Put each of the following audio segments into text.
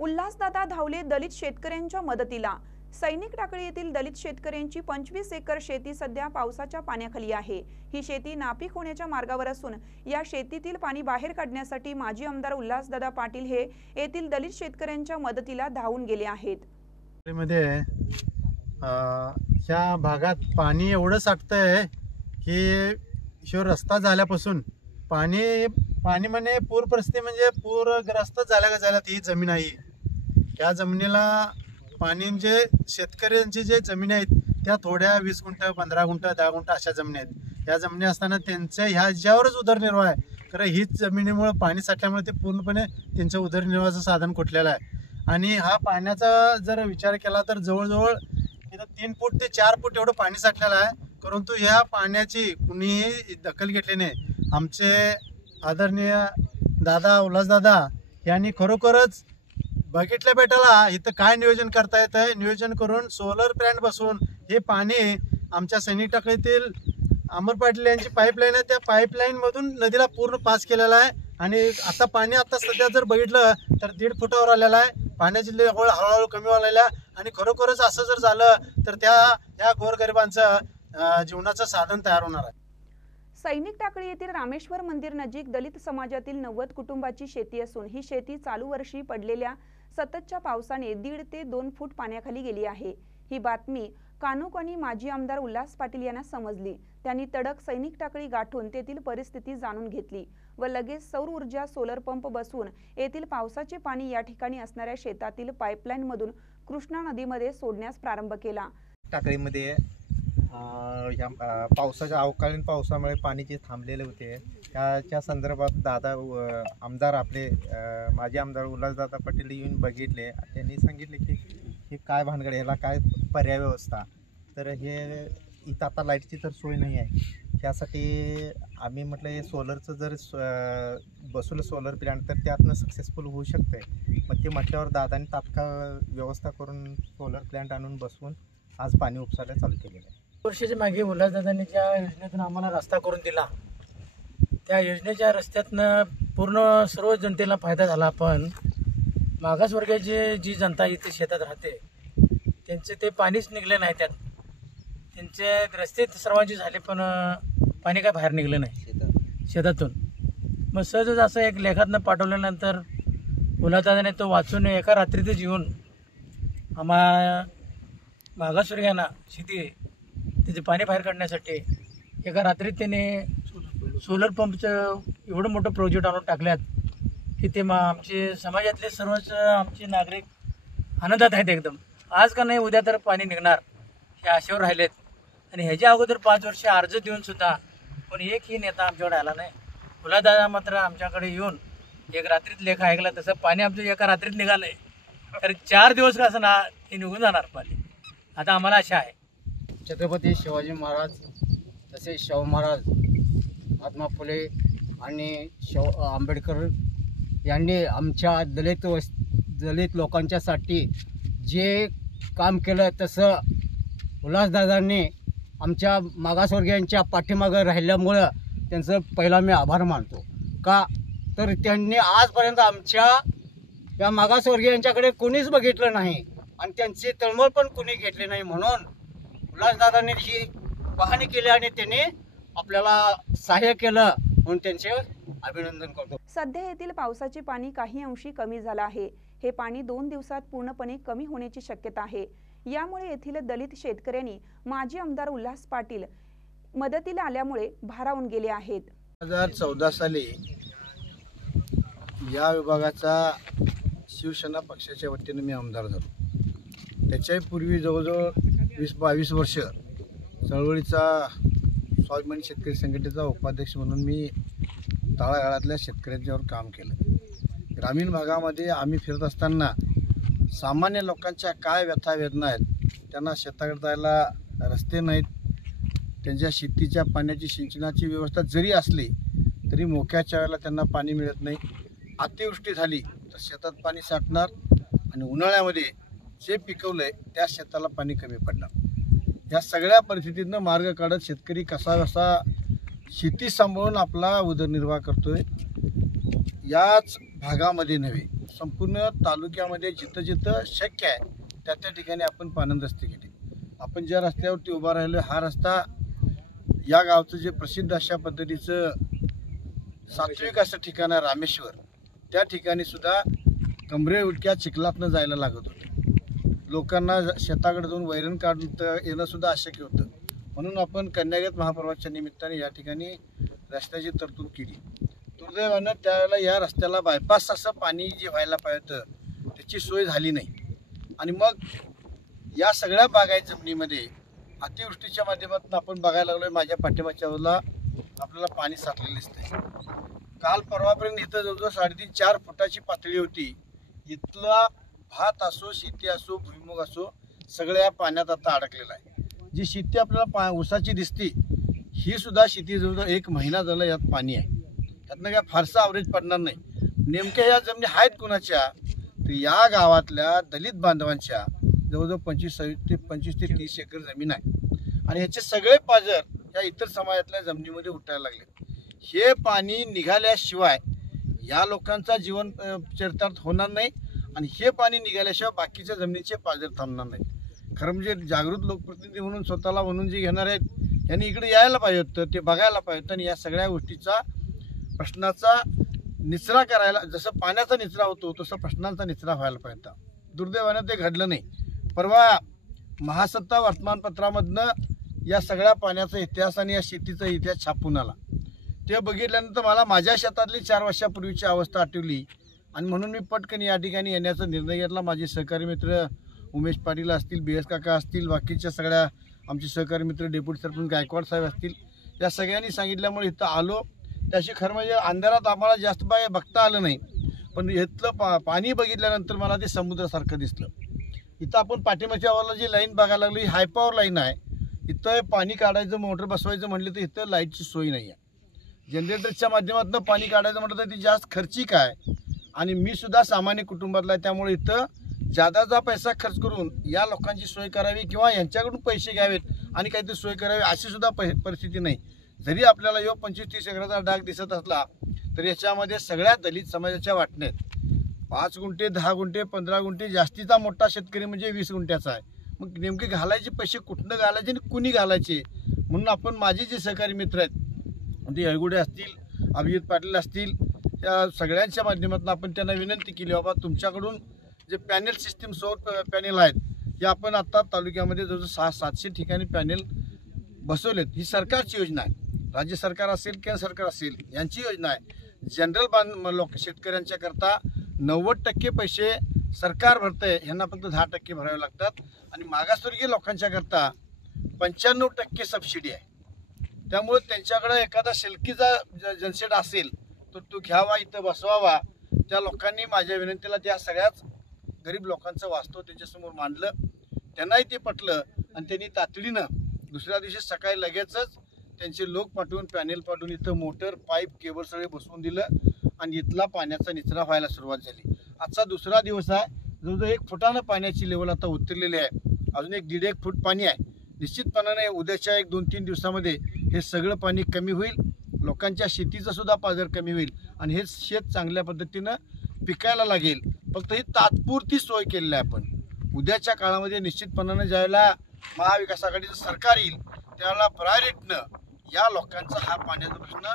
उल्हासदादा धावले दलित शेतकऱ्यांच्या मदतीला। सैनिक टाकळी येथील दलित शेतकऱ्यांची 25 एकर शेती सध्या पावसाच्या पाण्याखाली आहे। ही शेती नापीक होण्याच्या मार्गावर असून या शेतीतील पाणी बाहेर काढण्यासाठी माजी आमदार उल्हासदादा पाटील हे येथील दलित शेतकऱ्यांच्या मदतीला धावून गेले आहेत। ह्या भागात पाणी एवढं साठतंय की शिव रस्ता झाल्यापासून पाणी म्हणे पूर परिस्थिती म्हणजे पूरग्रस्त झाल्या ही जमीन आहे। या जमिनीला पाणी म्हणजे शेतकऱ्यांची जे जमिनी आहेत त्या थोड्या 20 गुंठ 15 गुंठ 10 गुंठ अशा जमिनी आहेत। या जमिनी असताना त्यांच्या ह्याच्यावरच उदरनिर्वाह आहे। खरं हीच जमिनीमुळे पाणी साठल्यामुळे ते पूर्णपणे त्यांचं उदरनिर्वाहाचं साधन कुठलेलं आहे। आणि हा पाण्याचा जर विचार केला तर जवळजवळ इथं 3 फूट ते 4 फूट एवढं पाणी साठलेलं आहे। परंतु ह्या पाण्याची कुणीही दखल घेतली नाही। आमचे आदरणीय दादा उल्हासदादा यांनी खरोखरच बघितल्या बेटाला इथं काय नियोजन करता येतंय, नियोजन करून सोलर प्लॅन्ट बसवून हे पाणी आमच्या सैनिक टाकळीतील अमर पाटील यांची पाईपलाईन आहे त्या पाईपलाईन मधून नदीला पूर्ण पास केलेला आहे। आणि आता पाणी आता सध्या जर बघितलं तर 1.5 फुटावर आलेला आहे। पाण्याची लेवल हळूहळू कमी व्हायला आणि खरोखरच असं जर झालं तर त्या गोरगरिबांचं जीवनाचं साधन तयार होणार आहे। सैनिक टाकळी येथील रामेश्वर मंदिर नजीक दलित समाजातील 90 कुटुंबाची शेती असून ही शेती चालू वर्षी पडलेल्या सततच्या पावसाने 1.5 ते 2 फूट पाण्याखाली गेली आहे। ही बातमी कानोकानी माजी आमदार उल्हास पाटील यांना समजली। त्यांनी तडक सैनिक टाकळी गाठून तेथील परिस्थिती जाणून घेतली व लगेच सौर ऊर्जा सोलर पंप बसवून येथील पावसाचे पाणी या ठिकाणी असणाऱ्या शेतातील पाईपलाईन मधून कृष्णा नदीमध्ये सोडण्यास प्रारंभ केला। टाकळीमध्ये पावसाच्या अवकाळीन पावसामुळे पाणी जे थांबलेले होते त्याच्या संदर्भात दादा आमदार आपले माजी आमदार उल्हासदादा पाटील येऊन बघितले। त्यांनी सांगितले की हे काय भानगड, ह्याला काय पर्याय व्यवस्था, तर हे इथं आता लाईटची तर सोय नाही आहे। त्यासाठी आम्ही म्हटलं हे सोलरचं जर बसवलं सोलर प्लॅन्ट तर त्यातनं सक्सेसफुल होऊ शकते। मग ते म्हटल्यावर दादांनी तात्काळ व्यवस्था करून सोलर प्लॅन्ट आणून बसवून आज पाणी उपसायला चालू केलेलं आहे। वर्षाच्या मागे उल्हासदादांनी ज्या योजनेतून आम्हाला रस्ता करून दिला त्या योजनेच्या रस्त्यातनं पूर्ण सर्व जनतेला फायदा झाला। पण मागासवर्गाची जी जनता इथे शेतात राहते त्यांचे ते पाणीच निघले नाही, त्यात त्यांचे रस्ते सर्वांचे झाले पण पाणी काय बाहेर निघलं नाही शेतातून। मग सहजच असं एक लेखातनं पाठवल्यानंतर उल्हासदादाने तो वाचून एका रात्रीतच येऊन आम्हाला मागासवर्गीयांना शेती त्याचे पाणी बाहेर काढण्यासाठी एका रात्रीत त्याने सोलर पंपचं एवढं मोठं प्रोजेक्ट आणून टाकल्यात की ते आमचे समाजातले सर्वच आमचे नागरिक आनंदात आहेत एकदम। आज का नाही उद्या तर पाणी निघणार हे आशेवर राहिलेत। आणि ह्याच्या अगोदर 5 वर्ष अर्ज देऊन सुद्धा पण एकही नेता आमच्याकडे आला नाही। उल्हासदादा मात्र आमच्याकडे येऊन एक रात्रीत लेख ऐकला, तसं पाणी आमचं एका रात्रीत निघालंय तर 4 दिवस का असं ना हे निघून जाणार पाणी। आता आम्हाला आशा आहे छत्रपती शिवाजी महाराज तसेच शाहू महाराज, महात्मा फुले आणि आंबेडकर यांनी आमच्या दलित लोकांच्यासाठी जे काम केलं तसं उल्हासदादांनी आमच्या मागासवर्गीयांच्या पाठीमागं राहिल्यामुळं त्यांचं पहिला मी आभार मानतो। का तर त्यांनी आजपर्यंत आमच्या या मागासवर्गीयांच्याकडे कोणीच बघितलं नाही आणि त्यांची तळमळ पण कोणी घेतली नाही। म्हणून उल्हासदादांनी ही पाहणी केली आणि त्यांनी आपल्याला सहाय्य केलं म्हणून त्यांचे अभिनंदन करतो। सध्या येथील पावसाचे पाणी काही अंशी कमी झालं आहे। हे पाणी 2 दिवसात पूर्णपणे कमी होण्याची शक्यता आहे। यामुळे येथील दलित शेतकऱ्यांनी माजी आमदार उल्हास पाटील मदतीला आल्यामुळे भारावून गेले आहेत। 2014 साली या विभागाचा शिवसेना पक्षाच्या वतीने मी आमदार झालो। त्याच्या पूर्वी जवळजवळ 20-22 वर्ष चळवळीचा स्वाभिमानी शेतकरी संघटनेचा उपाध्यक्ष म्हणून मी तळागाळातल्या शेतकऱ्यांच्यावर काम केलं। ग्रामीण भागामध्ये आम्ही फिरत असताना सामान्य लोकांच्या काय व्यथा वेदना आहेत, त्यांना शेताकडे जायला रस्ते नाहीत, त्यांच्या शेतीच्या पाण्याची सिंचनाची व्यवस्था जरी असली तरी मोक्याच्या वेळेला त्यांना पाणी मिळत नाही। अतिवृष्टी झाली तर शेतात पाणी साठणार आणि उन्हाळ्यामध्ये जे पिकवलंय त्या शेताला पाणी कमी पडणार। या सगळ्या परिस्थितीतनं मार्ग काढत शेतकरी कसा शेती सांभाळून आपला उदरनिर्वाह करतोय। याच भागामध्ये नव्हे संपूर्ण तालुक्यामध्ये जिथं जिथं शक्य आहे त्या ठिकाणी आपण पाणंद रस्ते केले. आपण ज्या रस्त्यावरती उभा राहिलो हा रस्ता या गावचं जे प्रसिद्ध अशा पद्धतीचं सात्विक असं ठिकाण आहे रामेश्वर, त्या ठिकाणी सुद्धा कमरे उलक्या चिखलातनं जायला लागत होतं. लोकांना शेताकडे जाऊन वैरण काढता येणं सुद्धा अशक्य होतं. म्हणून आपण कन्यागत महापर्वाच्या निमित्ताने या ठिकाणी रस्त्याची तरतूद केली. दुर्दैवानं त्यावेळेला या रस्त्याला बायपास असं पाणी जे व्हायला पाहिजे होतं त्याची सोय झाली नाही. आणि मग या सगळ्या बागायत जमिनीमध्ये अतिवृष्टीच्या माध्यमातून आपण बघायला लागलोय माझ्या पाठीमागच्या बाजूला आपल्याला पाणी साठलेलं दिसतंय. काल परवापर्यंत इथं जवळजवळ 3.5-4 फुटाची पातळी होती. इथला भात असो, शेती असो, भुईमुग असो, सगळ्या पाण्यात आता अडकलेला आहे. जी शेती आपल्याला ऊसाची दिसती ही सुद्धा शेती जवळजवळ 1 महिना झाला यात पाणी आहे. यातनं काय फारसा ॲव्हरेज पडणार नाही. नेमक्या या जमिनी आहेत कुणाच्या, तर या गावातल्या दलित बांधवांच्या जवळजवळ 25 ते 30 एकर जमीन आहे. आणि ह्याचे सगळे पाझर या इतर समाजातल्या जमिनीमध्ये उठायला लागले. हे पाणी निघाल्याशिवाय या लोकांचा जीवन चरितार्थ होणार नाही आणि हे पाणी निघाल्याशिवाय बाकीच्या जमिनीचे पाझर थांबणार नाही. खरं म्हणजे जागृत लोकप्रतिनिधी म्हणून स्वतःला म्हणून जे घेणार आहेत यांनी इकडे यायला पाहिजे होतं, ते बघायला पाहिजे होतं आणि या सगळ्या गोष्टीचा प्रश्नाचा निचरा करायला, जसं पाण्याचा निचरा होतो तसं प्रश्नांचा निचरा व्हायला पाहिजे होता. दुर्दैवानं ते घडलं नाही. परवा महासत्ता वर्तमानपत्रामधनं या सगळ्या पाण्याचा इतिहास आणि या शेतीचा इतिहास छापून आला. ते बघितल्यानंतर मला माझ्या शेतातली 4 वर्षापूर्वीची अवस्था आठवली आणि म्हणून मी पटकन या ठिकाणी येण्याचा निर्णय घेतला. माझे सहकारी मित्र उमेश पाटील असतील, BS काका असतील, बाकीच्या सगळ्या आमचे सहकारी मित्र डेप्युटी सरपंच गायकवाड साहेब असतील, या सगळ्यांनी सांगितल्यामुळे इथं आलो. त्याशी खरं म्हणजे अंधारात आम्हाला जास्त बघता आलं नाही, पण इथलं पाणी बघितल्यानंतर मला ते समुद्रासारखं दिसलं. इथं आपण पाठीमागच्या वाला जी लाईन बघायला लागली ही हाय पॉवर लाईन आहे. इथं पाणी काढायचं, मोटर बसवायचं म्हटलं तर इथं लाईटची सोय नाही आहे. जनरेटरच्या माध्यमातून पाणी काढायचं म्हटलं तर ती जास्त खर्चिक आहे आणि मी सुद्धा सामान्य कुटुंबातला आहे. त्यामुळे इथं जादाचा पैसा खर्च करून या लोकांची सोय करावी किंवा यांच्याकडून पैसे घ्यावेत आणि काहीतरी सोय करावी अशी सुद्धा परिस्थिती नाही. जरी आपल्याला 25-30 एकराचा डाग दिसत असला तर याच्यामध्ये सगळ्या दलित समाजाच्या वाटण्यात 5 गुंठे, 10 गुंठे, 15 गुंठे, जास्तीचा मोठा शेतकरी म्हणजे 20 गुंठ्याचा आहे. मग नेमके घालायचे पैसे कुठनं घालायचे आणि कुणी घालायचे, म्हणून आपण माझे जे सहकारी मित्र आहेत ते येळगुडे असतील, अभिजित पाटील असतील, या सगळ्यांच्या माध्यमातून आपण त्यांना विनंती केली, बाबा तुमच्याकडून जे पॅनेल सिस्टीम सौर पॅनेल आहेत हे आपण आता तालुक्यामध्ये जवळजवळ 600-700 ठिकाणी पॅनेल बसवलेत. ही सरकारची योजना आहे. राज्य सरकार असेल, केंद्र सरकार असेल, यांची योजना आहे. जनरल शेतकऱ्यांच्या करता 90% पैसे सरकार भरतंय, ह्यांना फक्त 10% भरावे लागतात आणि मागासवर्गीय लोकांच्या करता 95% सबसिडी आहे. त्यामुळे त्यांच्याकडे एखादा शेलकीचा जनसेट असेल तर तो घ्यावा, इथं बसवावा. त्या लोकांनी माझ्या विनंतीला त्या सगळ्याच गरीब लोकांचं वास्तव त्यांच्यासमोर मांडलं. त्यांनाही ते पटलं आणि त्यांनी तातडीनं दुसऱ्या दिवशी सकाळी लगेचच त्यांचे लोक पाठवून, पॅनेल पाठवून इथं मोटर, पाईप, केबल सगळे बसवून दिलं आणि इथला पाण्याचा निचरा व्हायला सुरुवात झाली. आजचा दुसरा दिवस आहे. जवळजवळ 1 फुटानं पाण्याची लेवल आता उतरलेली आहे. अजून 1-1.5 फूट पाणी आहे. निश्चितपणाने उद्याच्या 1-2-3 दिवसामध्ये हे सगळं पाणी कमी होईल. लोकांच्या शेतीचं सुद्धा पाझर कमी होईल आणि हे शेत चांगल्या पद्धतीनं पिकायला लागेल. फक्त ही तात्पुरती सोय केलेली आहे आपण. उद्याच्या काळामध्ये निश्चितपणानं ज्यावेळेला महाविकास आघाडीचं सरकार येईल त्यावेळेला प्रायोरिटीनं या लोकांचा हा पाण्याचा प्रश्न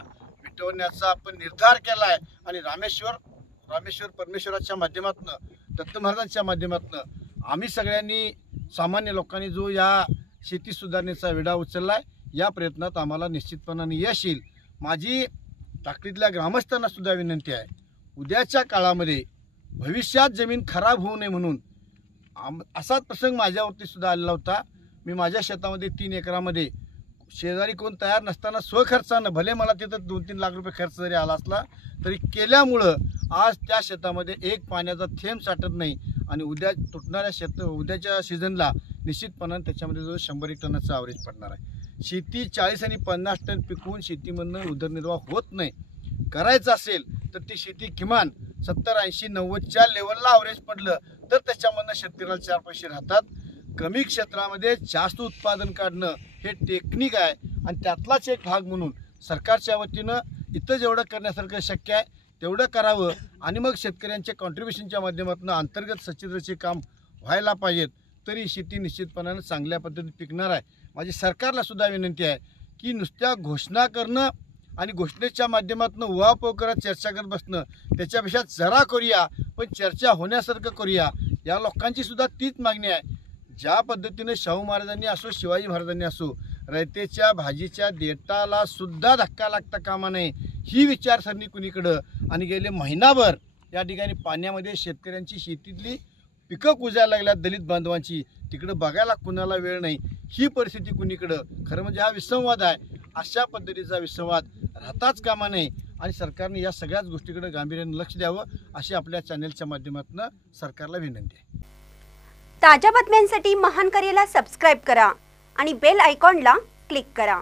मिटवण्याचा आपण निर्धार केला आहे आणि रामेश्वर परमेश्वराच्या माध्यमातून, दत्त महाराजांच्या माध्यमातून आम्ही सगळ्यांनी सामान्य लोकांनी जो या शेती सुधारणेचा विडा उचलला आहे, या प्रयत्नात आम्हाला निश्चितपणाने यश येईल. माझी टाकळीतल्या ग्रामस्थांना सुद्धा विनंती आहे, उद्याच्या काळामध्ये भविष्यात जमीन खराब होऊ नये म्हणून असाच प्रसंग माझ्यावरती सुद्धा आलेला होता. मी माझ्या शेतामध्ये 3 एकरामध्ये शेजारी कोण तयार नसताना स्वखर्चानं, भले मला तिथं 2-3 लाख रुपये खर्च जरी आला असला तरी केल्यामुळं आज त्या शेतामध्ये एक पाण्याचा थेंब साठत नाही आणि उद्या तुटणाऱ्या उद्याच्या सीझनला निश्चितपणाने त्याच्यामध्ये जो 100 टनाचा ॲव्हरेज पडणार आहे. शेती 40 आणि 50 टन पिकवून शेतीमधनं उदरनिर्वाह होत नाही. करायचं असेल तर ती शेती किमान 70, 80, 90च्या लेवलला ॲव्हरेज पडलं तर त्याच्यामधनं शेतकऱ्याला 4 पैसे राहतात. कमी क्षेत्रामध्ये जास्त उत्पादन काढणं हे टेक्निक आहे आणि त्यातलाच एक भाग म्हणून सरकारच्या वतीनं इथं जेवढं करण्यासारखं शक्य आहे तेवढं करावं आणि मग शेतकऱ्यांच्या कॉन्ट्रीब्युशनच्या माध्यमातून अंतर्गत सच्छिद्रचे काम व्हायला पाहिजेत, तरी शेती निश्चितपणानं चांगल्या पद्धतीत पिकणार आहे. माझी सरकारला सुद्धा विनंती आहे की नुसत्या घोषणा करणं आणि घोषणेच्या माध्यमातून उहापोह करत चर्चा करत बसणं त्याच्यापेक्षा जरा करूया, पण चर्चा होण्यासारखं करूया. या लोकांची सुद्धा तीच मागणी आहे. ज्या पद्धतीने शाहू महाराजांनी असो शिवाजी महाराजांनी असो रयतेच्या भाजीच्या देठाला सुद्धा धक्का लागता कामा नये ही विचारसरणी कुणीकडं, आणि गेले महिनाभर या ठिकाणी पाण्यामध्ये शेतकऱ्यांची शेतीतली पिकं कुजायला लागल्यात दलित बांधवांची, तिकडं बघायला कुणाला वेळ नाही ही परिस्थिती कुणीकडं. खरं म्हणजे हा विसंवाद आहे. अशा पद्धतीचा विसंवाद राहताच कामा नये आणि सरकारने या सगळ्याच गोष्टीकडे गांभीर्याने लक्ष द्यावं अशी आपल्या चॅनेलच्या माध्यमातून सरकारला विनंती आहे. ताज्या बातम्यांसाठी महान करेला सबस्क्राईब करा आणि बेल आयकॉनला क्लिक करा.